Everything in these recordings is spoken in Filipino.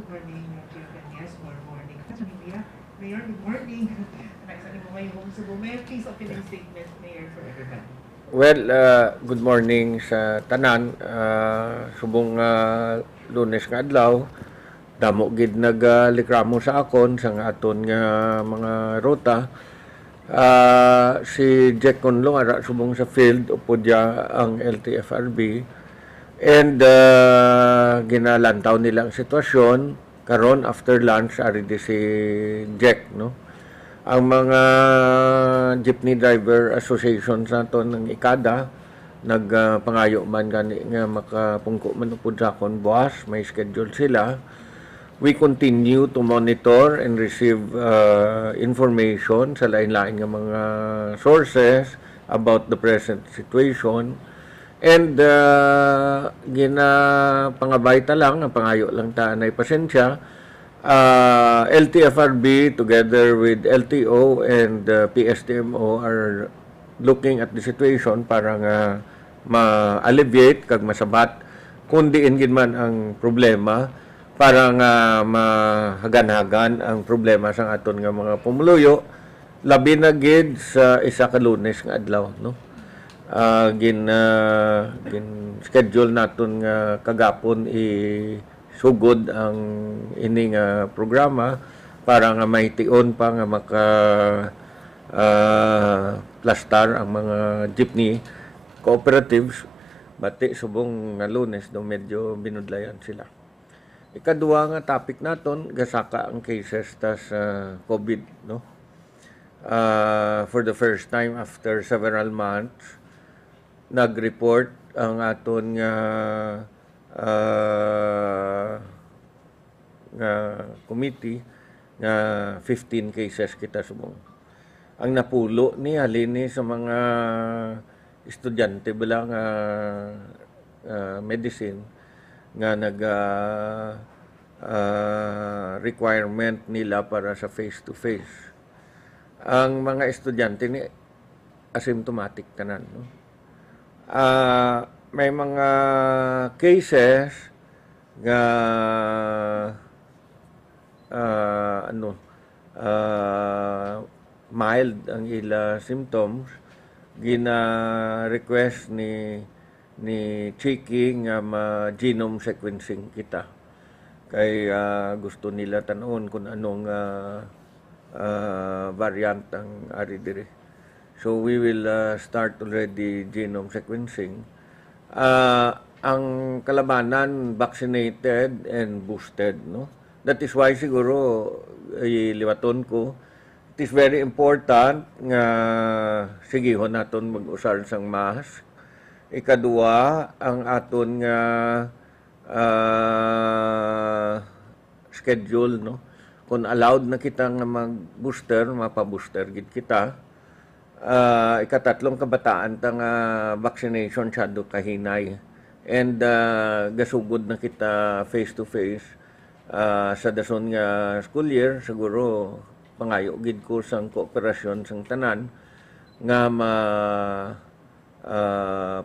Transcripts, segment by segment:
Good morning, Chair Kanyas. More morning. Mayor, good morning. Nakasali mo may home sa Mayor, please opening statement, Mayor, for everybody. Well, good morning sa tanan. Subong Lunes nga adlaw, damo gid naglikramo sa akon sa nga aton nga mga ruta. Si Jack Conlo ara subong sa field upod ya ang LTFRB and ginalantaw nila ang sitwasyon karon after lunch ari di si Jack, no. Ang mga jeepney driver association sa aton ng IKADA nagpangayo man gani nga makapungko man upod sa akon buwas, may schedule sila. We continue to monitor and receive information sa lain-lain nga mga sources about the present situation. And pangabay ta lang, ang pangayo lang ta na pasensya. LTFRB together with LTO and PSTMO are looking at the situation para nga ma-alleviate kag masabat kung diin gid man ang problema para nga mahagan-hagan ang problema sa aton nga mga pumuluyo labi na gid sa isa ka Lunes nga adlaw, no. Gin schedule naton nga kagapon sugod ang ini nga programa para nga mahitiun pa nga maka plastar ang mga jeepney cooperatives bati subong nga Lunes do medyo binudlayan sila. Ikaduha nga topic naton gasaka ang cases ta sa COVID, no. For the first time after several months nag-report ang aton nga committee nga 15 cases kita subong. Ang napulo ni halini sa mga estudyante bala nga medicine nga requirement nila para sa face to face. Ang mga estudyante ni asymptomatic tanan, no. May mga cases nga mild ang ila symptoms, gina-request ni checking nga genome sequencing kita kay gusto nila tan-on kung anong variant ang ari diri. So we will start already genome sequencing. Ang kalabanan vaccinated and boosted, no. That is why siguro liwaton ko it is very important nga sigihon naton mag-usar sang mask. Ikaduha ang aton nga schedule, no. Kung allowed na kita nga mag-booster, mapa-booster gid kita. Ikatatlong kabataan ta nga vaccination syado kahinay and gasugod na kita face to face sa dason nga school year siguro pangayo gid ko sang kooperasyon sang tanan nga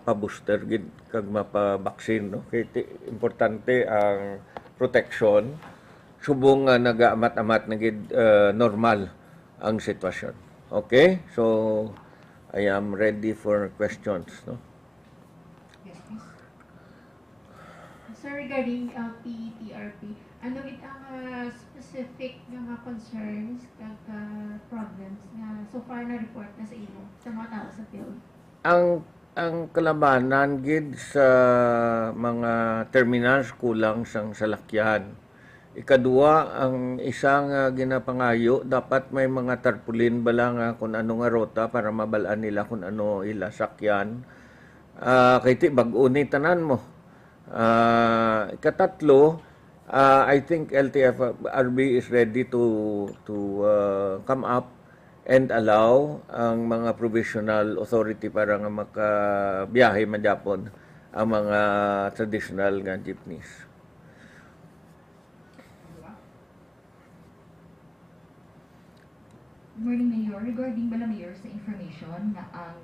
pa-booster gid kag mapa-vaccine, no. Kay importante ang protection subong nga nagaamat-amat na gid normal ang sitwasyon. Okay? So I am ready for questions, no. Yes, please. Sir, regarding PETRP, ano gid ang specific nga mga concerns kag problems nga so far na report na sa imo sa mga tao sa field? Ang kalabanan gid sa mga terminals kulang sang salakyan. Ikaduha, ang isang ginapangayo, dapat may mga tarpaulin bala nga kung ano nga rota para mabalaan nila kung ano ila sakyan. Kay ti bag-o ni tanan mo. Ikatatlo, I think LTFRB is ready to come up and allow ang mga provisional authority para nga makabiyahe madyapon ang mga traditional nga jeepneys. Morning, Mayor. Regarding bala, Mayor, sa information na ang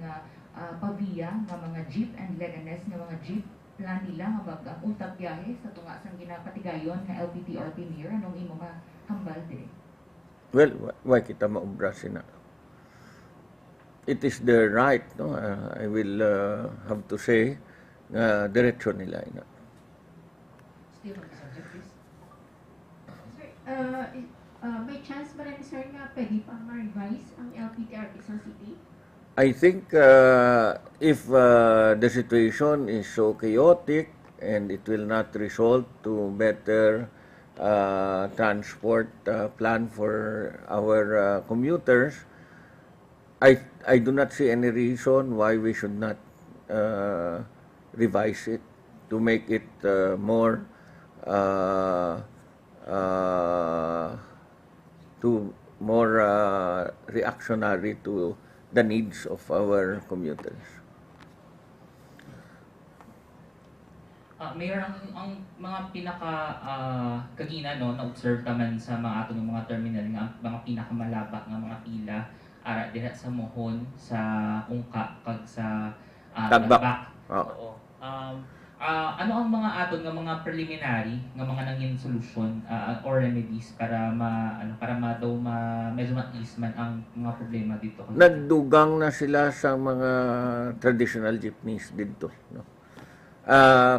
paviya ng mga jeep and leganes ng mga jeep plan nila nga ang untag biyahe sa tunga sang ginapatigayon nga LPTRP mayor anong imo mahambal dire? Well, why kita maubra sina? It is their right, no? I will have to say nga diretsyon nila ina. Still on the subject, please. Sir, may chance ba rin, sir, nga pwede pa ma-revise ang LPTRP sa city? I think if the situation is so chaotic and it will not result to better transport plan for our commuters, I do not see any reason why we should not revise it to make it more reactionary to the needs of our commuters. Mayor, ang mga pinaka kagina no na-observe naman sa mga ato ng mga terminal nga mga pinakamalabak nga mga pila ara diha sa Mohon, sa Ungka kag sa Tagbak. Oo. Ano ang mga aton nga mga preliminary nga mga nangin solution or remedies para medyo ma-ease man ang mga problema dito? Nagdugang na sila sa mga traditional jeepneys dito, no?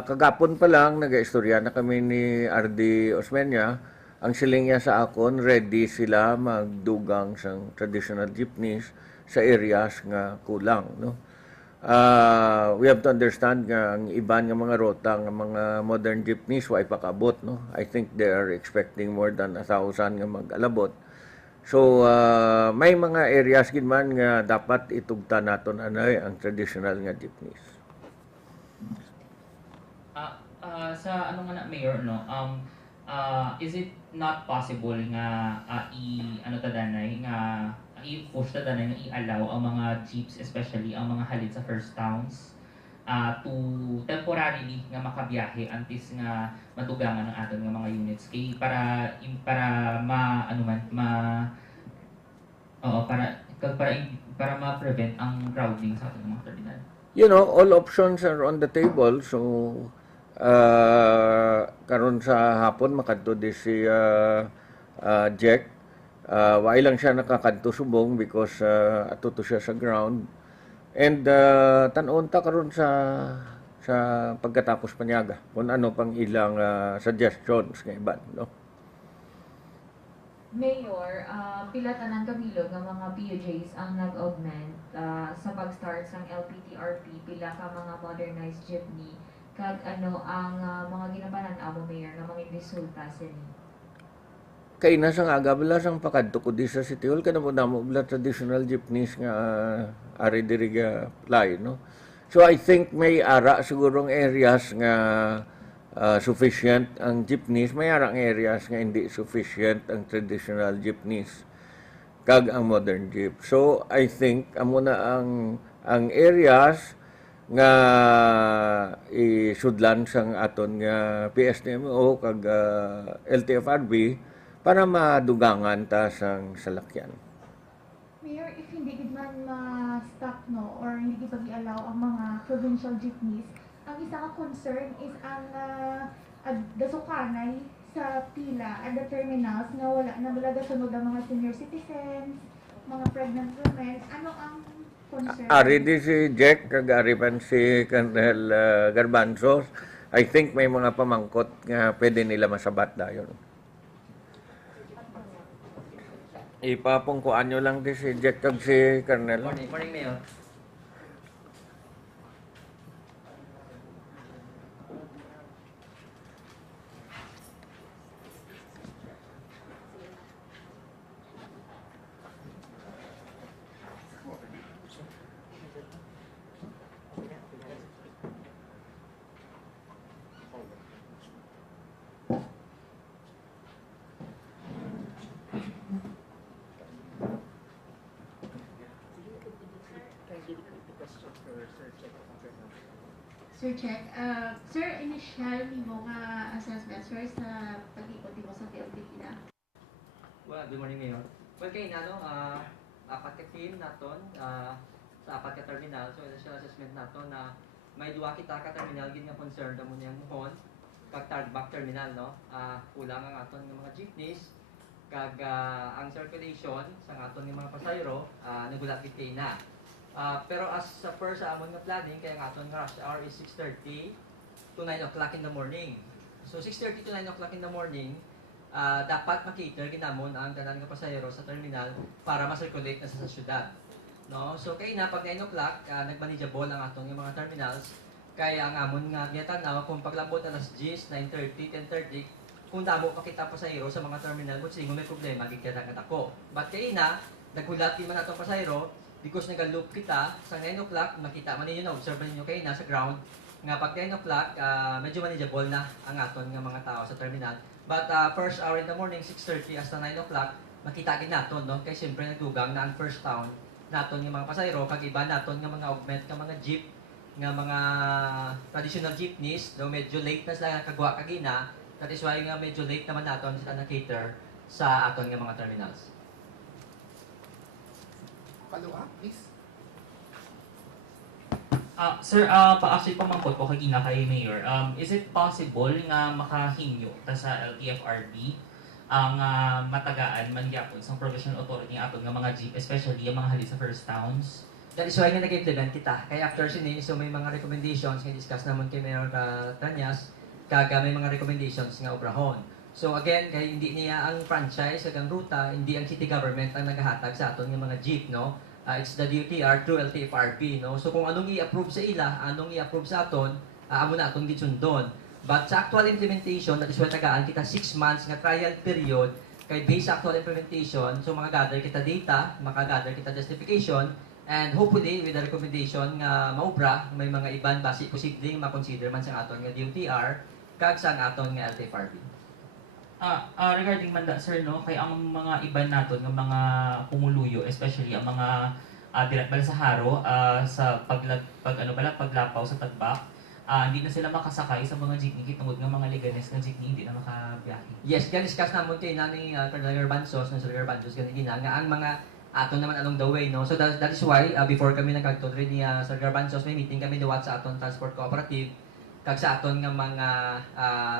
Kagapon pa lang nag-istorya na kami ni RD Osmeña. Ang siling niya sa akon, ready sila magdugang sa traditional jeepneys sa areas nga kulang, no? We have to understand nga ang iban nga mga rota nga mga modern jeepneys way pakabot, no? I think they are expecting more than 1,000 nga mag-alabot. So may mga areas gid man nga dapat itugta naton anay ang traditional nga jeepneys. Sa ano nga na Mayor no, is it not possible nga i-push ta danay nga i-allow ang mga jeeps, especially ang mga halid sa first towns to temporarily nga makabiyahe antes nga madugangan ang aton nga mga units kay para ma-prevent ang crowding sa aton mga terminal. You know, all options are on the table. So karon sa hapon makadto di si Jack. Why lang siya nakakadto subong because ato to siya sa ground. And tanon ta karon sa pagkatapos panyaga kung ano pang ilang suggestions nga iban, no? Mayor, pila tanan kabilog nga mga PUJs ang nag-augment sa pag-start sang LPTRP, pila ka mga modernized jeepney kag ano ang mga ginapanan-amo Mayor nga mga resulta sini. Kay nasang aga bala sang pakadto ko di sa City Hall kana mo damo bala traditional jeepneys nga ari diri ga fly, no? So I think may ara sigurong areas nga sufficient ang jeepneys, may ara nga areas nga hindi sufficient ang traditional jeepneys kag ang modern jeep. So I think amo na ang areas nga isudlan sang aton nga PSDMO kag LTFRB para madugangan ta sang salakyan. Mayor, if hindi gid man ma-stop no or hindi gid pag-allow ang mga provincial jeepneys, ang isa ka concern is ang dasukanay sa pila at the terminals nga wala na balaga sunod ang mga senior citizens, mga pregnant women. Ano ang concern? Ari di si Jack kag ari man si Colonel Garbanzos. I think may mga pamangkot nga pwede nila masabat dayon. Ipapungkuan nyo lang di si Jack kag si Colonel. Morning Mayor. Sir Check, sir, initial nimo nga assessment, sir, sa pag-ikot mo sa PLDT na? Well, good morning, Mayor. Well, kay apat ka team naton sa apat ka terminal. So, initial assessment naton na may duwa kita ka terminal gid nga concern mo niyang muhon kag tardback terminal no. Kulang ang aton nga mga jeepneys kag ang circulation sa aton nga mga pasayro nagulat gid kay na. Pero as per sa amon nga planning kaya ang aton nga rush hour is 6:30 to 9 o'clock in the morning. So 6:30 to 9 o'clock in the morning, dapat makater ginamon ang tanan nga pasahero sa terminal para ma-circulate na sa syudad. No? So kay na pag 9 o'clock, nagmanageable ang aton nga mga terminals. Kaya ang amon nga gitanaw kung paglabot alas 10, 9:30, 10:30, kung damo pa kita pasahero sa mga terminal mo singo may problema gigkita ka ako. But kay na naghulat di man atong pasahero because nagaloop kita sa 9 o'clock, makita man ninyo na observe ninyo kay na sa ground nga pag 10 o'clock, medyo manageable na ang aton nga mga tao sa terminal. But first hour in the morning, 6:30 hasta 9 o'clock, makita gid naton no kay siyempre nagdugang na ang first town naton nga mga pasahero kag iba naton nga mga augment nga mga jeep nga mga traditional jeepneys, no medyo late na sila kagwa kagina. That is why nga medyo late naman naton sila na cater sa aton nga mga terminals. Follow-up, please. Sir, actually pamangkot ko kagina kay Mayor. Is it possible nga makahingyo ta sa LTFRB ang matagaan man gyapon sa provincial authority aton nga mga jeep, especially ang mga halin sa first towns? That is why nga nag-implement kita. Kaya after sini, so may mga recommendations nga discuss naman kay Mayor Tanyas, kaga may mga recommendations nga obrahon. So again, kaya hindi niya ang franchise ang ruta, hindi ang city government ang naghahatag sa aton nga mga jeep, no? It's the DOTR through LTFRB, no? So kung anong i-approve sa ila, anong i-approve sa aton, amo na atong gitsundon. But sa actual implementation, that is why tagaan kita 6 months nga trial period, kay based sa actual implementation, so gather kita data, makagather kita justification, and hopefully with the recommendation nga maubra, may mga iban basi posibleng ma-consider man sa aton nga DOTR, kag sa aton nga LTFRB. Regarding man that, sir, no, kay ang mga iban naton ng mga pumuluyo, especially ang mga dilatbal sa haro, sa paglapaw sa tagbak, hindi na sila makasakay sa mga jeepney kitungod ng mga liganes ng jeepney hindi na makabiyahe. Yes, kaya discuss naman kayo ni Colonel Garbanzos, ng Sir Garbanzos, ganyan nga ang mga aton naman along the way, no? So that is why, before kami nagkagtod rin ni Sir Garbanzos, may meeting kami duwat sa aton transport cooperative, kag sa aton nga mga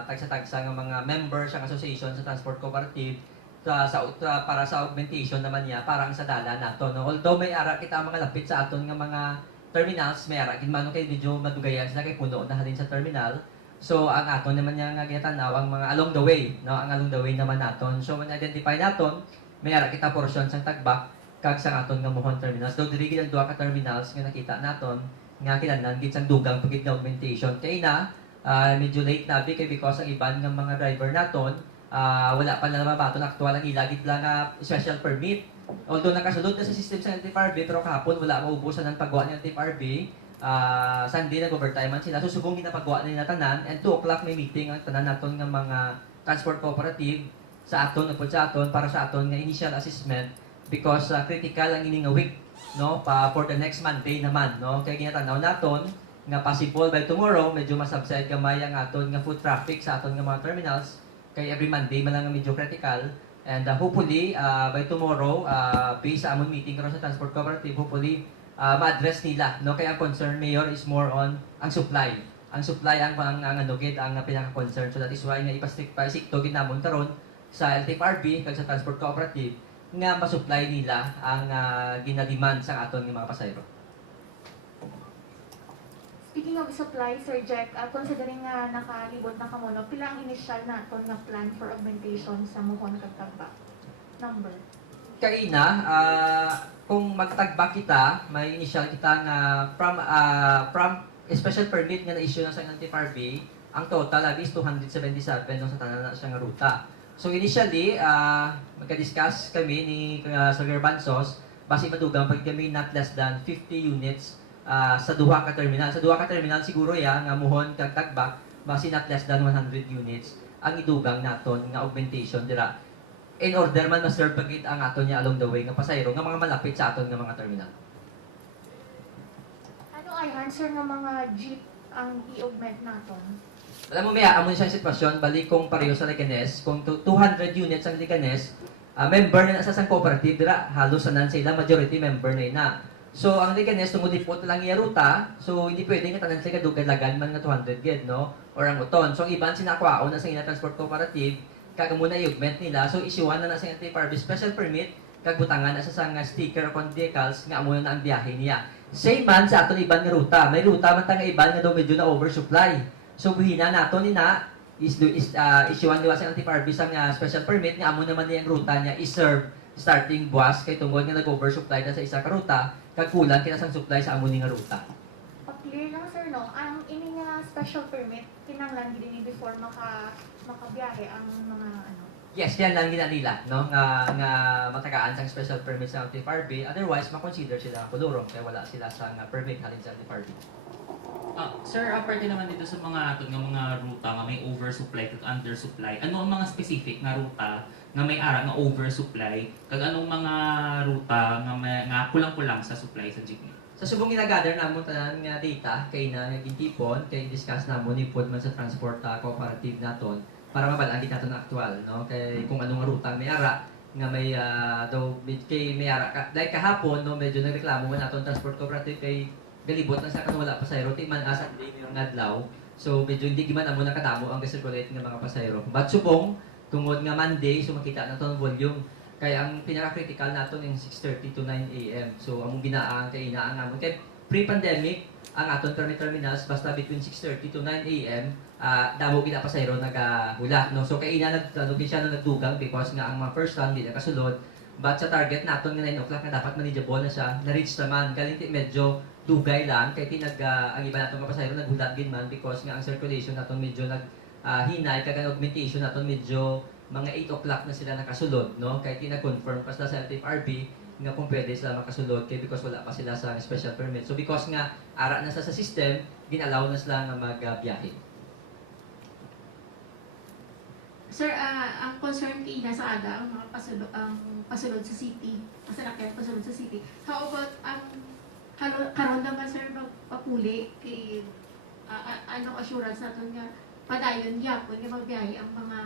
tagsa-tagsa nga mga members sa association sa transport cooperative para sa augmentation naman niya parang sa dala nato, no? Although may ara kita mga lapit sa aton nga mga terminals, may ara gid man kay medyo madugayan sila kay puno na halin sa terminal. So ang aton naman niya nga gitanaw ang mga along the way, no? Ang along the way naman naton. So when identify naton, may ara kita portion sa tagbak kag sa aton nga mohon terminals. Daw diri gid ang duha ka terminals nga nakita naton nga kinahanglan gid sang dugang pagid na augmentation kay na medyo late na kay because ang iban nga mga driver naton wala pa na mabaton aktual ang ilagit lang nga special permit. Although nakasulod na sa system sa LTFRB pero kahapon wala maubusan ang paggawa ng LTFRB. Sunday nag-overtime man sila. So subong ginapagawa nila tanan and 2 o'clock may meeting ang tanan naton nga mga transport cooperative sa aton upod sa aton para sa aton nga initial assessment because critical ang ini nga week, no, for the next Monday naman, no. Kaya ginatanaw naton nga possible by tomorrow medyo masubside gamay ang aton nga foot traffic sa aton nga mga terminals kay every Monday man lang medyo critical and hopefully by tomorrow based sa amon meeting karon sa transport cooperative hopefully ma-address nila, no. Kaya ang concern mayor is more on ang supply ang ano gid ang pinaka-concern. So that is why nga ipasikto gid namon karon sa LTFRB kag sa transport cooperative nga ma-supply nila ang ginademand sa aton nga mga pasahero. Speaking of supply, Sir Jack, considering nga nakalibot na kamono, pila ang initial naton nga plan for augmentation sa Mohon kag Tagbak? Number? Kaina, kung magtagba kita, may initial kita nga from special permit nga na-issue na sa LTFRB, ang total is 277 no, sa tanan na siya nga ruta. So initially, magka-discuss kami ni Sir Garbanzos, basi madugang pag kami not less than 50 units sa duha ka terminal. Sa duha ka terminal siguro nga Mohon kag Tagbak, basi not less than 100 units ang idugang naton nga augmentation dira. In order man ma-serve pagit ang aton niya along the way nga pasayro nga mga malapit sa aton nga mga terminal. Ano ay answer nga mga jeep ang i-augment naton? Alam mo, may amon siyang sitwasyon, balik kung pareho sa Liganes, kung 200 units ang Liganes, member na sa sang cooperative, dira, halos sanan sila, majority member na ina. So ang liganes tungod default lang iya ruta, so hindi pwede nga tanan sila kadugalagan man nga 200 ged no or ang uton. So ang iban sinakwaon na sa ina transport cooperative kag muna i-augment nila. So isyuhan na sa NTFRB special permit kag butangan na sa sticker on vehicles nga amo na ang biyahe niya. Same man sa aton iban nga ruta. May ruta man ta nga iban nga daw medyo na oversupply. So buhina naton ina isyuhan nila sa NTFRB sa special permit nga amo naman niya ang ruta niya i-serve starting buwas kay tungod nga nag-oversupply na sa isa ka ruta kag kulang kinasang supply sa amo nga ruta. Pa-clear lang sir no, ang ini nga special permit kinahanglan gid ni before makabiyahe ang mga ano. Yes, yan lang gina nila, no? Nga matagaan sang special permit sa TFRB. Otherwise, ma-consider sila kulurong kaya wala sila sa permit halin sa TFRB. Sir, aparte naman dito sa mga aton nga mga ruta nga may oversupply kag undersupply, ano ang mga specific na ruta nga may ara nga oversupply kag anong mga ruta nga kulang-kulang sa supply sa jeepney? Sa subong ginagather namon tanan nga data kay na gintipon kay discuss namon ni pod man sa transport cooperative naton para mabalaan kita naton aktual no kay kung anong ruta may ara nga may daw kay may ara like kahapon no medyo nagreklamo man naton transport cooperative kay galibot na sa kanang wala pasahero ti man asa day niyang adlaw so medyo hindi giman amo nakadamo ang circulate nga mga pasahero but subong tungod nga Monday so makita naton volume kaya ang pinaka-critical naton yung 6:30 to 9 AM. So among ginaang kay inaan namon kay pre-pandemic ang aton terminals basta between 6:30 to 9 AM damo gina pasahero nagahula no. So kay ina nagtugid siya nagdugang because nga ang mga first run di nakasulod. But sa target naton nga 9 o'clock na dapat manageable na siya, na-reach naman. Galing medyo dugay lang kay ang iba naton nga pasahero naghulat din man because nga ang circulation naton medyo hinay kag ang augmentation naton medyo mga 8 o'clock na sila nakasulod, no? Kahit tina-confirm pa sila sa LTFRB nga kung pwede sila makasulod kay because wala pa sila sa special permit. So because nga ara na sa system, ginalaw na sila nga magbiyahe. Sir, ang concern kay sa aga, ang mga pasulod sa city, masalakyat pasulod sa city. How about ang karon naman sir magpapuli kay ano assurance natin nga padayon yapon nga magbiyahe ang mga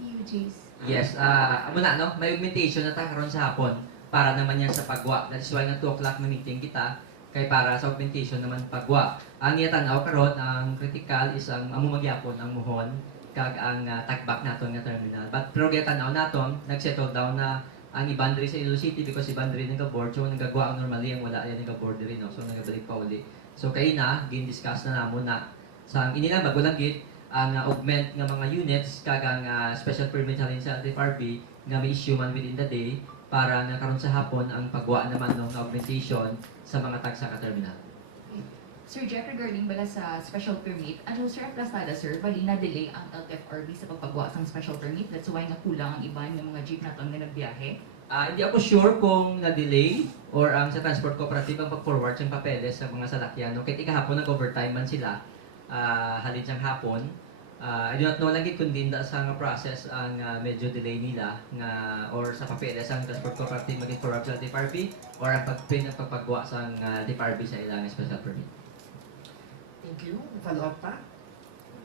PUJs? Yes, amo na no, may augmentation na ta karon sa hapon para naman yan sa pagwa. That is why nga 2 o'clock na meeting kita kay para sa augmentation naman pagwa. Ang iyatanaw karon ang critical is ang amo magyapon ang muhon kag ang takbak naton nga terminal. But pero gitanaw naton nagsettle down na ang ibandri sa Iloilo City because ibandri nagka-board so nagagawa ang normally ang wala yan nagka-board rin no. So nagabalik pa uli. So kay na gin-discuss na namon na sa inila bago lang git ang augment nga mga units kag ang special permit halin sa TFRB nga may issue man within the day para nga karon sa hapon ang pagwa naman ng augmentation sa mga tagsa ka terminal. Sir Jeff, regarding bala sa special permit, ano sir ang plastada sir, bali na delay ang LTFRB sa pagpagawa sa special permit, that's why nga kulang ang iban ng mga jeep naton nga nagbiyahe? Hindi ako sure kung na-delay or ang sa transport cooperative ang pag-forward sa papeles sa mga salakyan. No? Kahit ikahapon nag-overtime man sila, halin siyang hapon. I do not know lang kung din sa nga process ang medyo delay nila nga or sa papeles ang transport cooperative maging forward sa TFRB or ang pag-print at pagpagawa sa TFRB sa ilang special permit. Thank you. Follow up pa?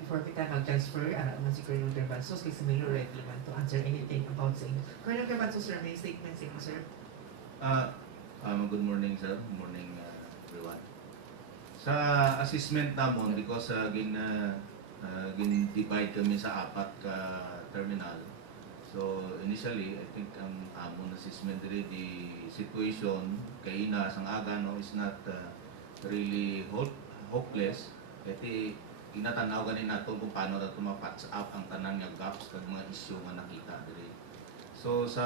Before kita mag-transfer, naman si Colonel Garbanzos kasi may ready naman to answer anything about sa inyo. Colonel Garbanzos, sir, may statement sa inyo, sir? Good morning, sir. Good morning, everyone. Sa assessment namon, because gin-divide kami sa 4 ka terminal. So, initially, I think ang amon assessment diri di situation kay ina sang aga no is not really hopeless. Kasi inatanaw ganin nato kung paano nato ma-patch up ang tanan nga gaps kag mga issue nga nakita diri. So sa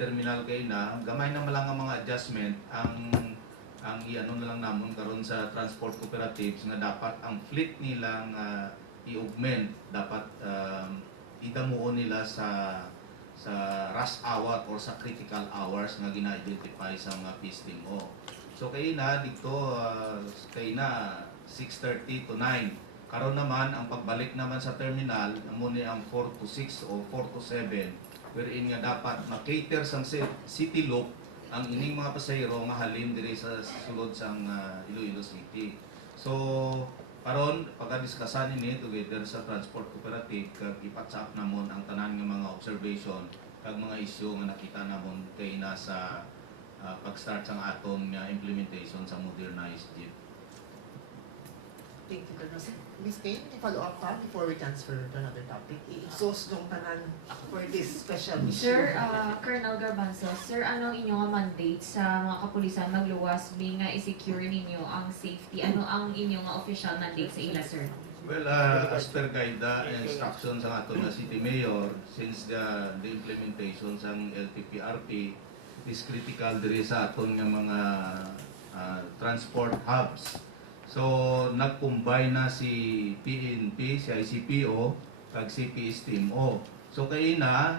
terminal kay na gamay na lang ang mga adjustment ang iano na lang namon karon sa transport cooperatives nga dapat ang fleet nilang i-augment dapat itamuon nila sa rush hour or sa critical hours nga gina-identify sa mga PSTMO. So kay na dito kay na 6:30 to 9. Karon naman ang pagbalik naman sa terminal amo ni ang 4 to 6 o 4 to 7 wherein nga dapat ma-cater sang city loop ang ining mga pasahero nga halin diri sa sulod sang Iloilo City. So karon pagka-discussan ini together sa transport cooperative kag i-patch up namon ang tanan nga mga observation kag mga issue nga nakita namon kay na sa pag-start sang aton nga implementation sa modernized jeep. Thank you, Colonel. Ms. Kane, may follow-up pa before we transfer to another topic? I-exhaust nung tanan for this special mission. Sir, Colonel Garbanzo, sir, anong inyong mandate sa mga kapulisan magluwas nga i-secure ninyo ang safety? Ano ang inyong official mandate sa ila, sir? Well, as per guida instructions sa aton nga City Mayor, since the implementation sang LTFRB is critical diri sa aton nga mga transport hubs. So, nag-combine na si PNP, si ICPO, kag si PSTMO. So, kay na,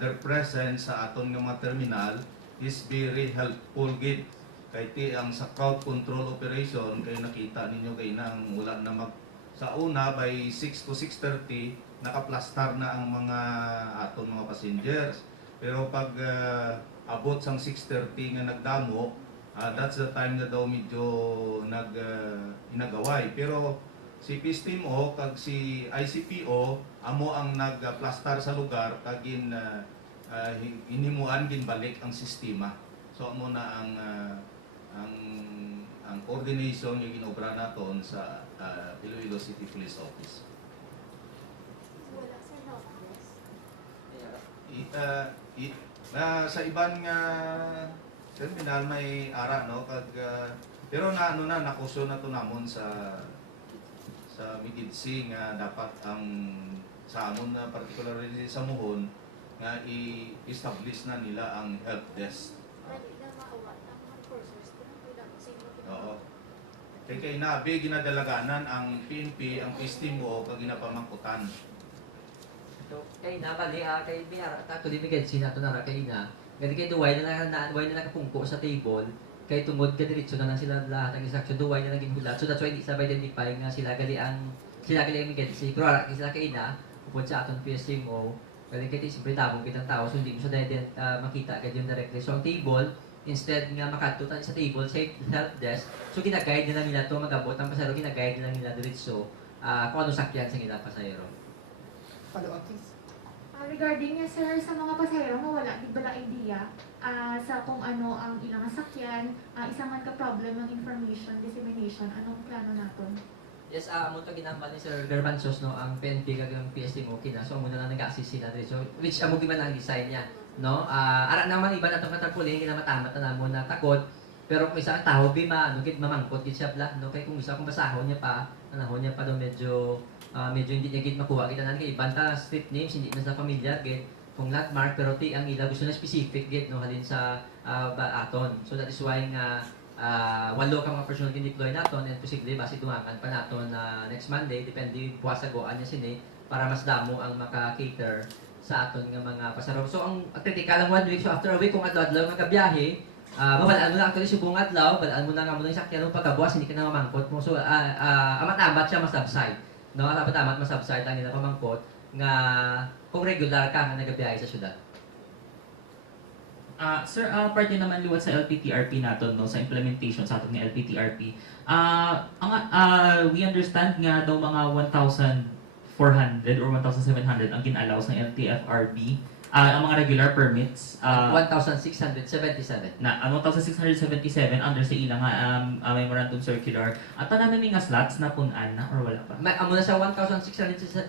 their presence sa aton nga mga terminal is very helpful gid. Kay ti ang sa crowd control operation, kay nakita ninyo kay na ang wala na sa una by 6 to 6:30 nakaplastar na ang mga aton mga passengers. Pero pag abot sang 6:30 nga nagdamo, that's the time na daw medyo inagaway. Pero si PSTMO kag si ICPO amo ang nagplastar sa lugar kag hinimuan ginbalik ang sistema. So amo na ang coordination yung ginobra naton sa Iloilo City Police Office. Sa iban nga terminal may ara no kag pero nakuso na to namon sa Mididsi nga dapat ang sa amon na particularly sa Muhon nga i-establish na nila ang help desk. Oo. Kay nabi ginadalaganan ang PNP, ang PSTMO kag ginapamangkutan. So, kay na bali kay binara tato di bigay sinato na kay na. Gani kay duway na nakapungko sa table, kay tungod ka diretso na lang sila lahat ang instruction duway na naging hulat. So that's why di sa identify nga sila gali ang migay si Krora sila kay na upod sa aton PSTMO. Kaya kay siyempre tabong kitang tao so hindi mo sa makita kay yung directly. So ang table instead nga makatutan sa table sa help desk, so gina-guide nila to magabot ang pasahero, gina-guide nila diretso kung ano sakyan sa ilang pasahero. Follow-up, please. Regarding nga sir, sa mga pasahero nga wala di bala idea sa kung ano ang ilang sakyan, isa man ka problem ng information dissemination, anong plano naton? Yes, amo to ginambal ni Sir Garbanzos no ang PNP kag ang PSTMO kina so muna na nag-assist sila diretso which amo giman ang design niya no. Ara naman iba na tong katagpuli nga matamat na namo na takot pero kung isa ang tao bima ano gid mamangkot gid siya bla no kay kung isa kung basahon niya pa anahon niya pa do medyo hindi niya gid makuha kita nan kay ibanta street names hindi na sa pamilya gid kung landmark pero ti ang ila gusto na specific gid no halin sa aton so that is why nga walo ka mga personal deploy naton and posible base tumangan pa naton next Monday depende buwas agoan niya sini para mas damo ang maka-cater sa aton nga mga pasahero. So ang critical ang 1 week so after a week kung adlaw nga biyahe mabalaan mo na actually subong adlaw balaan mo na nga mo ng sakyan pagkabuwas hindi ka na mamangkot mo so amat-amat siya masubside no amat-amat masubside ang nila pamangkot nga kung regular ka nga nagabiyahe sa syudad. Sir, parte naman liwat sa LPTRP naton no sa implementation sa aton nga LPTRP. We understand nga daw mga 1,400 or 1,700 ang ginalaws ng LTFRB. Ang mga regular permits 1,677 na 1,677 under sa ilang memorandum circular. At tanan nga slots na punan na or wala pa? Amo na sa 1,677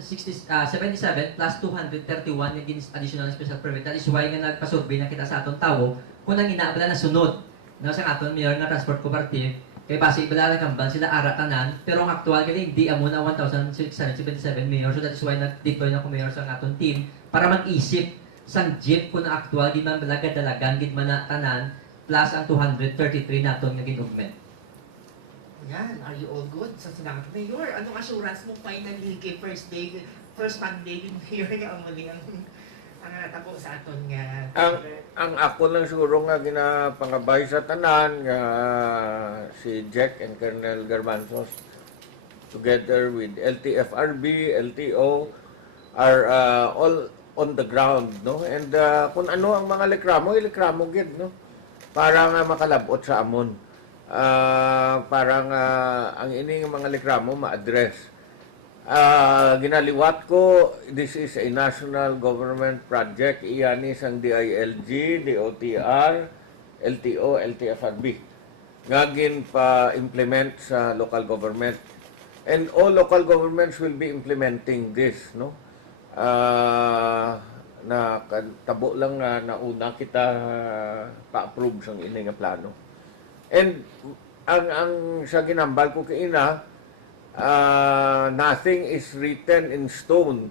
plus 231 nga additional special permit. That is why nga nagpa-survey na kita sa aton tawo kung nang inaabala na sunod no sa aton mayor nga transport cooperative kay base ibala lang kambal sila ara tanan pero ang actual kay hindi amo na 1,677 mayor so that is why nag-deploy na ko mayor sa aton team para mag-isip sang jeep kung na actual gid man balaga dalagan gid man na tanan plus ang 233 naton nga gin-augment. Yan, are you all good? Sa sinabi Mayor, anong assurance mo finally kay first Monday ni Mayor nga ang muli ang natabo sa aton nga Ang ako lang siguro nga ginapangabay sa tanan nga si Jack and Colonel Garbanzos together with LTFRB, LTO are all on the ground no and kung ano ang mga likramo gid no para nga makalabot sa amon para nga ang ining mga likramo ma-address. Ginaliwat ko, this is a national government project, iyan isang DILG, DOTR, LTO, LTFRB nga gin-pa-implement sa local government. And all local governments will be implementing this, no? Na tabo lang nga nauna kita pa-approve sa ini nga plano. And ang sa ginambal ko kay ina, nothing is written in stone.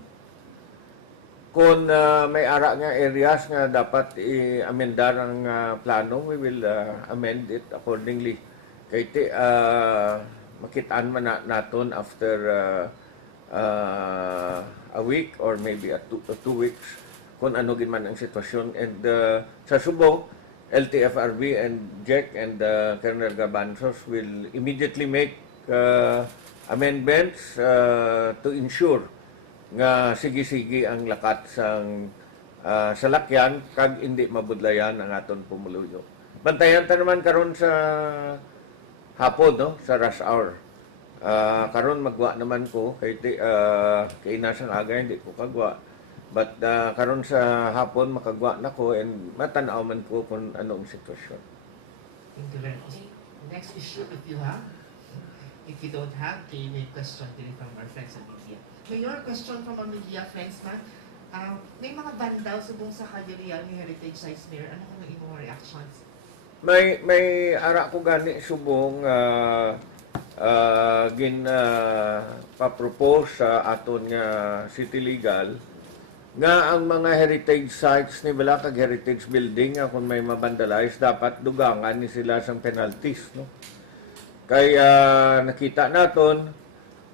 Kung may ara nga areas nga dapat i-amendar ang plano, we will amend it accordingly. Kaya makitaan man naton after a week or maybe two weeks kung ano gin man ang sitwasyon. And sa Subong, LTFRB and JEC and Colonel Garbanzos will immediately make amendments to ensure nga sige-sige ang lakat sang salakyan kag hindi mabudlayan ang aton pumuluyo. Bantayan ta naman karon sa hapon, no, sa rush hour. Karon magwa naman ko kay inasang aga hindi ko kagwa. But karon sa hapon makagwa na ko and matanaw man ko kung anong sitwasyon. Thank you very much. Next issue, if you have. If you don't have, okay, may question din from our friends sa media. Mayor, question from our media friends na, may mga bandal subong sa Calirial ni Heritage Sites, Mayor. Ano kung imong reactions? May ara ko gani subong pa-propose sa aton nga city legal nga ang mga heritage sites ni bala kag heritage building nga kung may mabandalize dapat dugangan ni sila sang penalties, no? Kaya nakita naton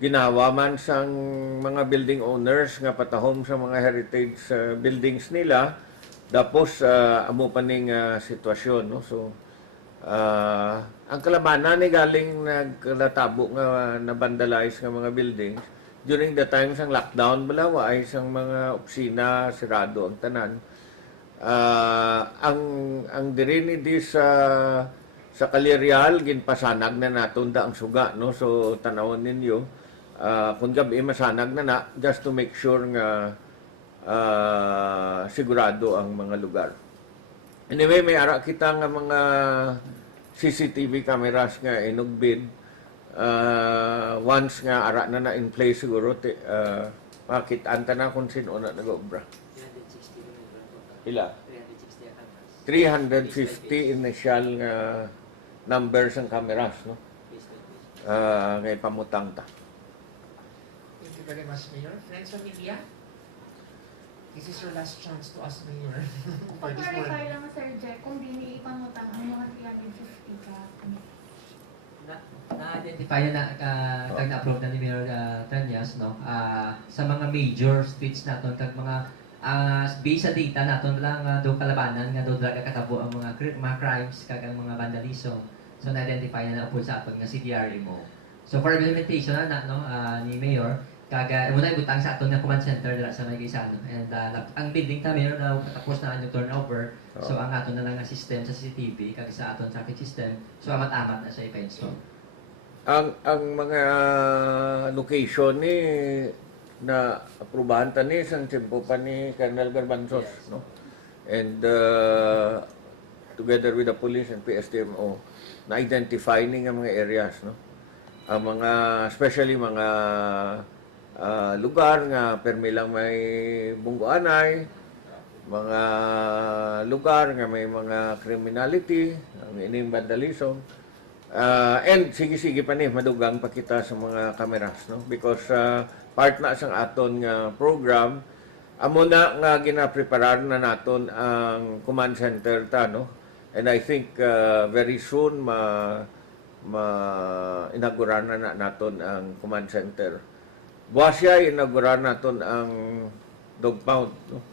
ginawa man sang mga building owners nga patahom sa mga heritage buildings nila tapos amo pa ning sitwasyon, no? So ang kalabanan ni galing naglatabo nga na-vandalize nga mga buildings during the time sang lockdown balawa ay sang mga opisina sirado ang tanan. Ang diri ni dis sa Calirial ginpasanag na natunda ang suga, no? So tanawon ninyo kung gabi masanag na just to make sure nga sigurado ang mga lugar. Anyway, may ara kita nga mga CCTV cameras nga inugbid. Once nga ara na in place siguro makitaan ta na kung sino na nag-obra. Ila? 350 initial nga numbers ng cameras, no? Ngay pamutang ta. Thank you very much, Mayor. Friends from media, this is your last chance to ask Mayor for this Pag-clarify morning. lang, Sir Jack, kung di ipangutang ang mga 350 ka. Na-identify na kag na-approve na ni Mayor Tanyas, no? Sa mga major streets naton kag mga based sa data naton lang do kalabanan nga do dra katabo ang mga crimes kag ang mga vandalism. So na-identify na po sa aton nga CDRE mo. So for implementation na no ni Mayor kag muna ibutang sa aton nga command center dira sa Maygaysano. And ang building ta Mayor na tapos na ang turnover. So ang aton na lang nga system sa CCTV kag sa aton traffic system. So amat-amat na siya ipa-install. Ang mga location ni na aprubahan ta ni sang tempo pa ni Colonel Garbanzos, no? And together with the police and PSTMO na identify ni nga mga areas, no? Ang mga especially mga lugar nga permi lang may bunggoanay, mga lugar nga may mga criminality, ang ining vandalism. And sige-sige pa ni madugang pa kita sa mga kameras, no? Because part na sang aton nga program amo na nga ginapreparar na naton ang command center ta, no? And I think very soon inaugurar na naton ang command center. Buwas siya inaugurar naton ang dog pound, no?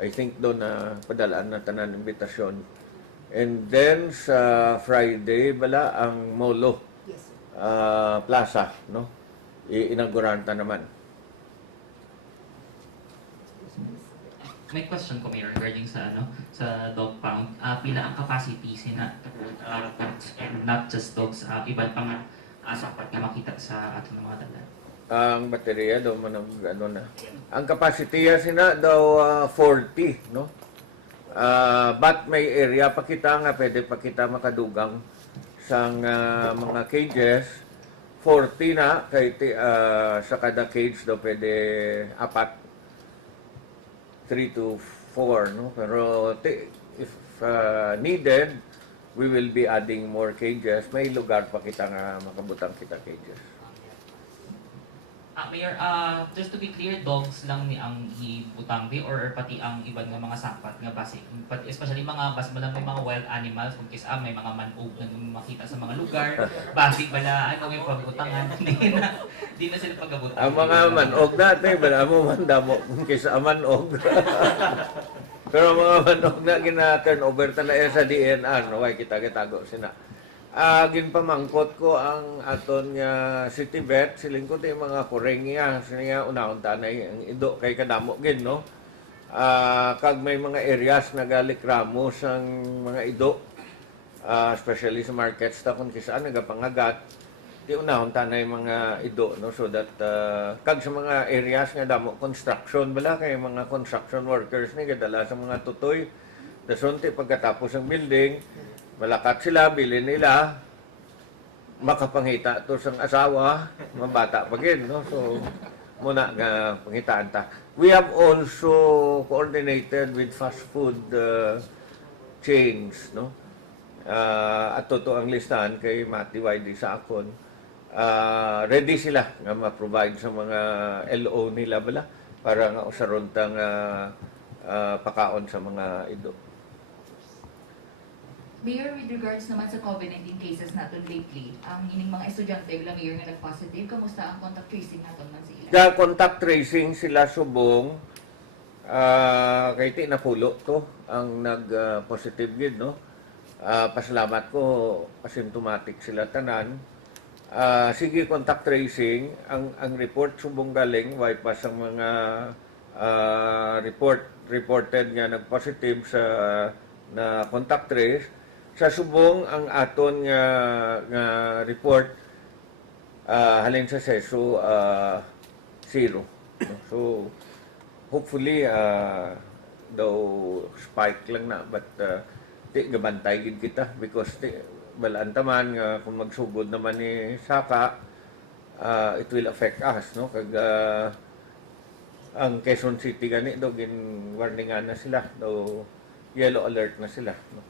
I think doon na padalaan na tanan imbitasyon. And then sa Friday bala ang Molo Plaza, no? Inauguran ta naman. May question ko, Mayor, regarding sa sa dog pound. Pila ang capacity and not just dogs, iba't pang sapat na makita sa ating mga dala. Ang baterya daw man ang ano na. Ang capacity sina daw 40, no? But may area pa kita nga pwede pa kita makadugang sang mga cages. 40 na kay sa kada cage daw pwede 3 to 4, no? Pero if needed, we will be adding more cages. May lugar pa kita nga makabutang kita cages. Mayor, just to be clear, dogs lang ni ang ibutang di or pati ang iban nga mga sapat nga basic. Especially mga mas malang may mga wild animals kung kisa may mga manog na makita sa mga lugar. Basic bala ano yung pagbutangan di na sila pagabutang. Ang mga manog dati, bala mo man damo kung kisa manog. Pero mga manog na gina-turn over talaga sa DNR, no? Kaya kita-kitago sina. Ginpamangkot ko ang aton nga city vet, siling ko yung mga kurengya, siya unahon tanay ang ido kay kadamo gin, no? Kag may mga areas na galikramos ang mga ido, especially sa markets ta kung kisaan nagapangagat, di unahon tanay mga ido, no? So that kag sa mga areas nga damo construction bala kay mga construction workers ni gadala sa mga tutoy, dasunti pagkatapos ang building. Malakat sila, bilhin nila, makapangita to sang asawa, mabata pa gin, no? So, muna nga pangitaan ta. We have also coordinated with fast food chains, no? At totoo ang listahan kay Mati YD sa akon. Ready sila nga ma-provide sa mga LO nila bala para nga usarontang pakaon sa mga ido. Mayor, with regards naman sa COVID-19 cases natin lately, ang ining mga estudyante, wala Mayor nga nag-positive, kamusta ang contact tracing natin man sila? Sa contact tracing sila subong, kay ti napulo to ang nag-positive gid, no? Pasalamat ko, asymptomatic sila tanan. Sige, contact tracing, ang report subong galing, way pa sa mga reported nga nag-positive sa na contact trace. Sa subong ang aton nga report halin sa seso 0. So hopefully daw spike lang na but di gabantay gid kita because balaan taman nga kung magsugod naman ni Saka it will affect us, no? Kag ang Quezon City gani daw gin warningan na sila, daw yellow alert na sila, no?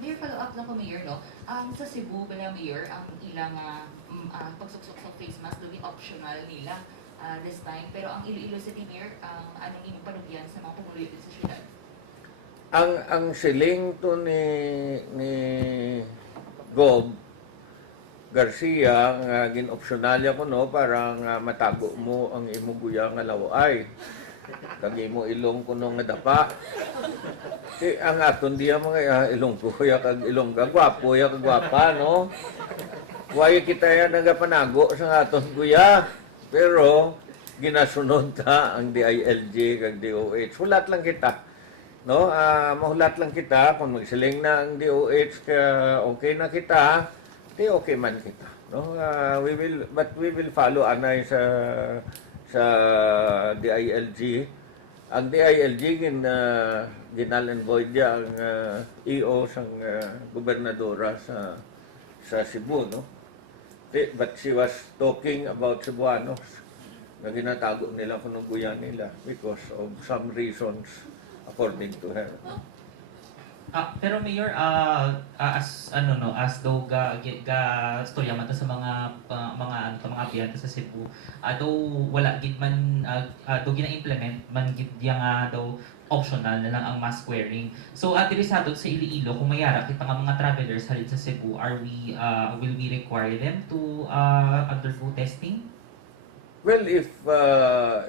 Mayor, follow up lang ko, Mayor, no? Sa Cebu, bala, Mayor, ang ilang pagsuksok sa face mask, doon optional nila this time. Pero ang Iloilo City, Mayor, anong inyong panugyan sa mga pumuloy din sa syudad? Ang siling to ni Gob Garcia nga gin-optionalya ko, no, para nga matago mo ang imuguya nga laway. Kag imo ilong kuno nga dapa. Ang aton diya mga ilong kuya kag ilong gwapo ya kag gwapa, no? Way kita ya nagapanago sa aton kuya. Pero ginasunod ta ang DILG kag DOH. Hulat lang kita. No? Mahulat lang kita kung magsiling na ang DOH ka okay na kita, di okay man kita. No? We will follow anay sa DILG. Ang DILG ginal-envoy niya ang EO sang gobernadora sa Cebu, no? But she was talking about Cebuanos na ginatago nila kung guyan nila because of some reasons according to her. Pero Mayor, as daw storya man ta sa mga abiyanta sa Cebu, daw wala gid man daw gina-implement man gid yang daw optional na lang ang mask wearing. So diri sa aton sa Iloilo, kung mayara kita nga mga travelers halin sa Cebu, will we require them to undergo testing? Well, if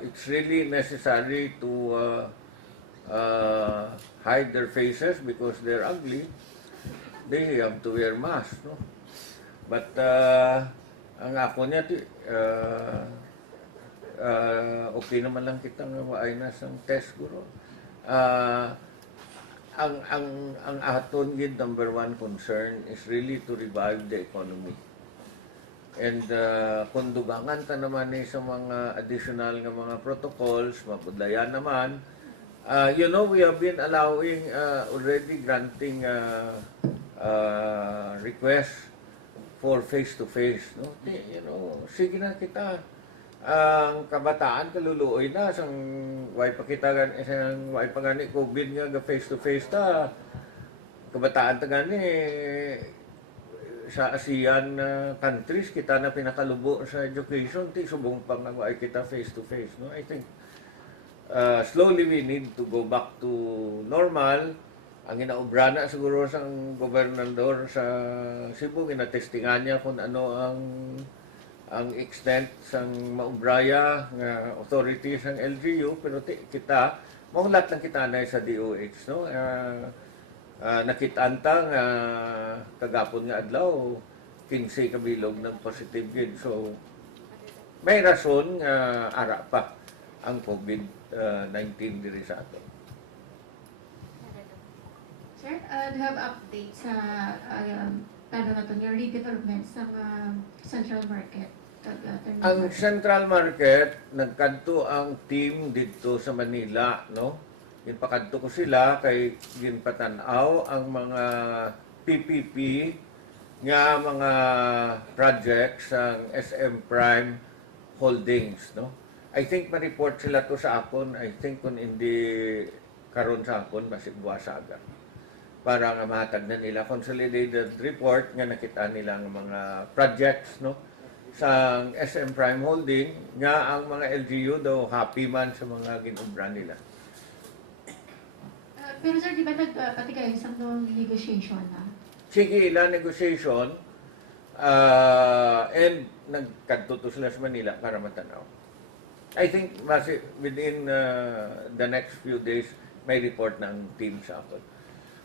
it's really necessary to hide their faces because they're ugly, they have to wear masks, no? But ang ako niya okay naman lang kitang maay na sang test guro. Ang aton gid number one concern is really to revive the economy. And kung dugangan ta naman sa mga additional nga mga protocols, mapudlayan naman, You know, we have been allowing, already granting requests for face-to-face. No? You know, sige na kita. Ang kabataan kaluluoy na sang way pa kita isang way pa gani COVID nga face-to-face ta. Kabataan ta gani sa ASEAN countries kita na pinakalubo sa education ti subong pang nagway kita face-to-face. No? I think slowly we need to go back to normal. Ang inaobra na siguro sang gobernador sa Cebu, ginatestingan niya kung ano ang extent sang maubraya nga authorities ng LGU, pero kita mahulat lang kita na sa DOH, no? Nakitaan ta nga kagapon nga adlaw 15 kabilog ng positive yun. So may rason nga ara pa ang COVID-19 diri sa ato. Sir, do you have updates sa ano na to, yung redevelopment sa Central Market? Ang Central Market, nagkanto ang team dito sa Manila, no? Ginpakadto ko sila kay ginpatanaw ang mga PPP nga mga projects ang SM Prime Holdings, no? I think ma-report sila to sa akon. I think kung hindi karon sa akon, basig buwasaga. Para nga mahatag na nila consolidated report nga nakita nila ang mga projects, no? Sa SM Prime Holding nga ang mga LGU daw happy man sa mga ginubra nila. Pero sir, di ba pati kayo isang negotiation na? Sige, ilang negotiation and nagkadto sila sa Manila para matanaw. I think within the next few days may report ng team sa akin.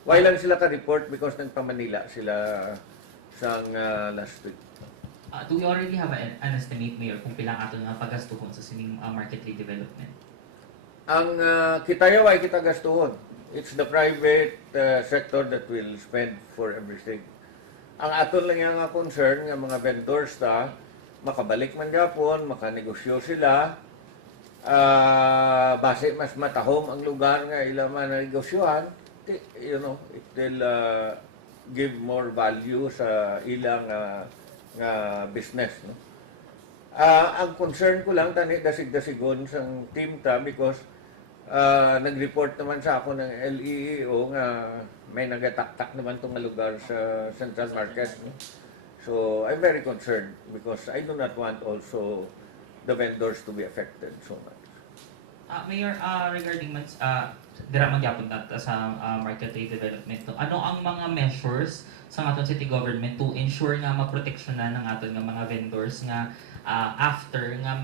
Why lang sila ka-report? Because nagpa-Manila sila sang last week. Do we already have an estimate, Mayor, kung pilang ato nga pagastuhon sa sining market redevelopment? Ang kitayaw ay kita gastuhon. It's the private sector that will spend for everything. Ang aton lang yung concern nga mga vendors ta, makabalik man gyapon, makanegosyo sila, base mas matahom ang lugar nga ila man negosyohan, you know, it will give more value sa ilang nga business, no? Ang concern ko lang tani dasig-dasigon sang team ta because nag-report naman sa ako ng LEEO nga may nagataktak naman tong lugar sa Central Market, no? So I'm very concerned because I do not want also the vendors to be affected so much. Mayor, regarding dira man gyapon nato sa market redevelopment, ano ang mga measures sa aton city government to ensure nga maproteksyonan ng aton nga mga vendors nga after nga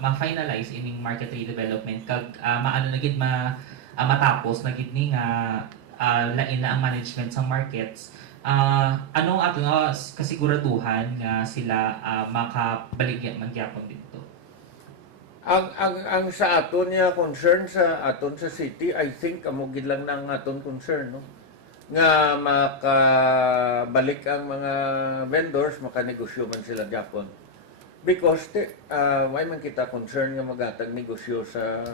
ma-finalize ining market redevelopment kag maano na gid matapos na gid ni nga lain na ang management sa markets, ano ato nga kasiguraduhan nga sila makabaligya man gyapon dito? Ang sa aton niya concern sa aton sa city, I think amo gid lang nang aton concern, no? Nga makabalik ang mga vendors, makanegosyo man sila gyapon. Because why man kita concern nga magatag negosyo sa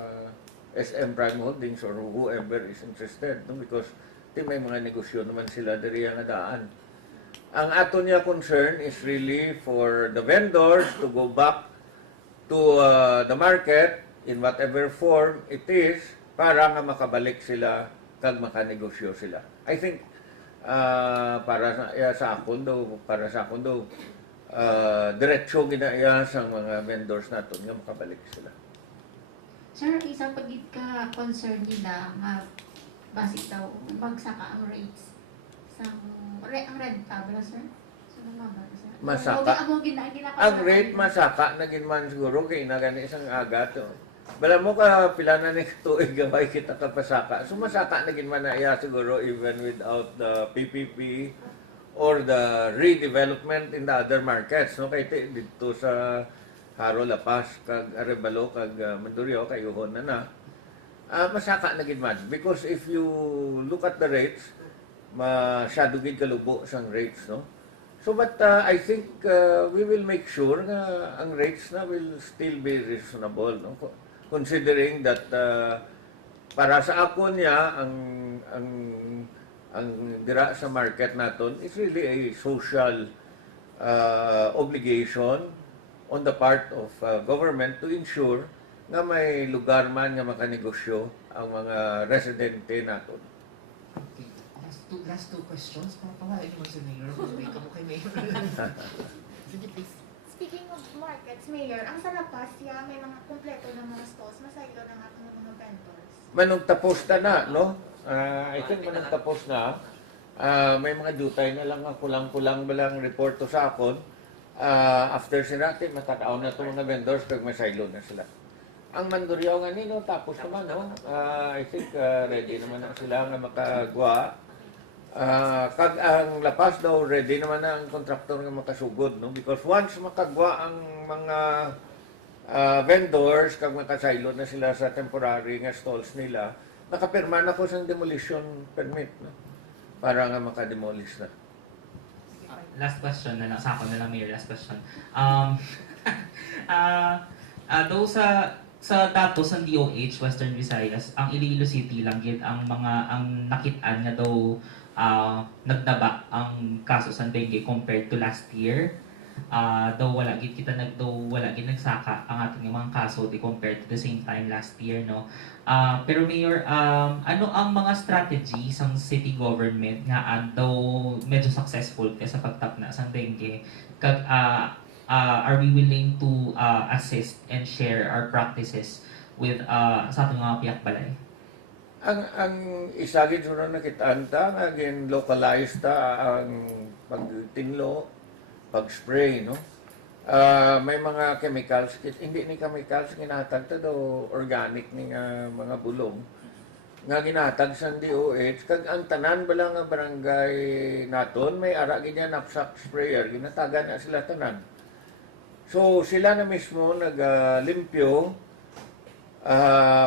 SM Prime Holdings or whoever is interested, no? Because may mga negosyo naman sila diri nga daan. Ang aton niya concern is really for the vendors to go back to the market in whatever form it is para nga makabalik sila kag makanegosyo sila. I think para sa akon daw diretsyo ginaya sa mga vendors naton nga makabalik sila. Sir, isang pagid ka concern nila nga base daw magsaka ang rates sa ang renta ba sir? So ba sir? Masaka. Ang rate masaka naging man siguro kay nagani isang aga to. Bala mo ka pila na ni tuig gabay kita kapasaka. So masaka naging man na iya siguro even without the PPP or the redevelopment in the other markets, no? Kay dito sa Haro, La Paz, kag Arevalo, kag Mandurrio, kay Uhon na masaka na gid man. Because if you look at the rates, masyado gid kalubo sang rates, no? So but I think we will make sure nga ang rates na will still be reasonable, no? Considering that para sa ako niya ang ang dira sa market naton is really a social obligation on the part of government to ensure nga may lugar man nga makanegosyo ang mga residente naton. Okay. Last two questions. Papawain mo si Mayor. Wait ka mo kay Mayor. Sige, please. Speaking of markets, Mayor, ang sa La Paz, may mga kumpleto ng mga stalls, masaylo ng ating mga vendors. Manong tapos na, no? I think manong tapos na. May mga dutay na lang, kulang-kulang ba lang report to sa akon. After sinati, matakaw na itong mga vendors pag masaylo na sila. Ang Mandurriao nga nino, tapos naman, no? I think ready naman na sila nga makagwa. Kag ang La Paz daw, ready naman na ang kontraktor nga makasugod, no? Because once makagwa ang mga vendors, kag makasaylo na sila sa temporary nga stalls nila, nakapirma na ko sa demolition permit, no? Para nga makademolish na. Last question na lang, sa akin na lang, Mayor, last question. Though sa datos ng DOH, Western Visayas, ang Iloilo City lang gid ang nakitaan nga daw nagdaba ang kaso sa dengue compared to last year. Daw wala gid nagsaka ang ating mga kaso di compared to the same time last year, no. Pero Mayor, ano ang mga strategies ng city government nga daw medyo successful kay sa pagtapna sa dengue kag are we willing to assist and share our practices with sa ating mga piyak balay? Ang isa gid sura nakitaan ta nga gin localized ta ang pagtinlo, pag-spray, no. May mga chemicals, hindi ni chemicals ginatag ta do organic ni nga mga bulong nga ginatag sa DOH kag ang tanan bala nga barangay naton may ara gid yan knapsack sprayer ginatagan na sila tanan. So sila na mismo naglimpyo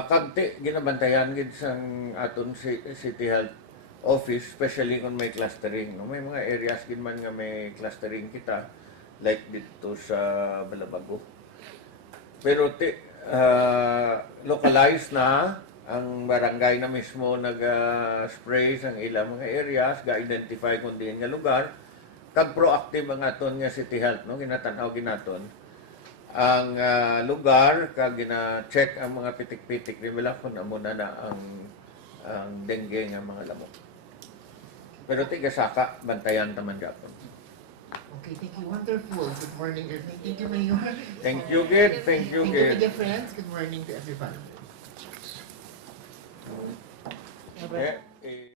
kagti ginabantayan gid sang aton City Health Office, especially kung may clustering, no? May mga areas gid man nga may clustering kita like dito sa Balabago. Pero localized na ang barangay na mismo nag-spray sang ilang mga areas, ga-identify kung diin nga lugar, kag proactive ang aton nga City Health, no? Ginatanaw ginaton ang lugar, kag gina-check ang mga pitik-pitik nila kung amo na ang dengue nga mga lamok. Pero tigasaka, bantayan taman gyapon. Okay, thank you. Wonderful. Good morning, everyone. Thank you, Mayor. Thank you, Gid. Thank you, Thank you, Gid. media friends. Good morning to everyone. Eh,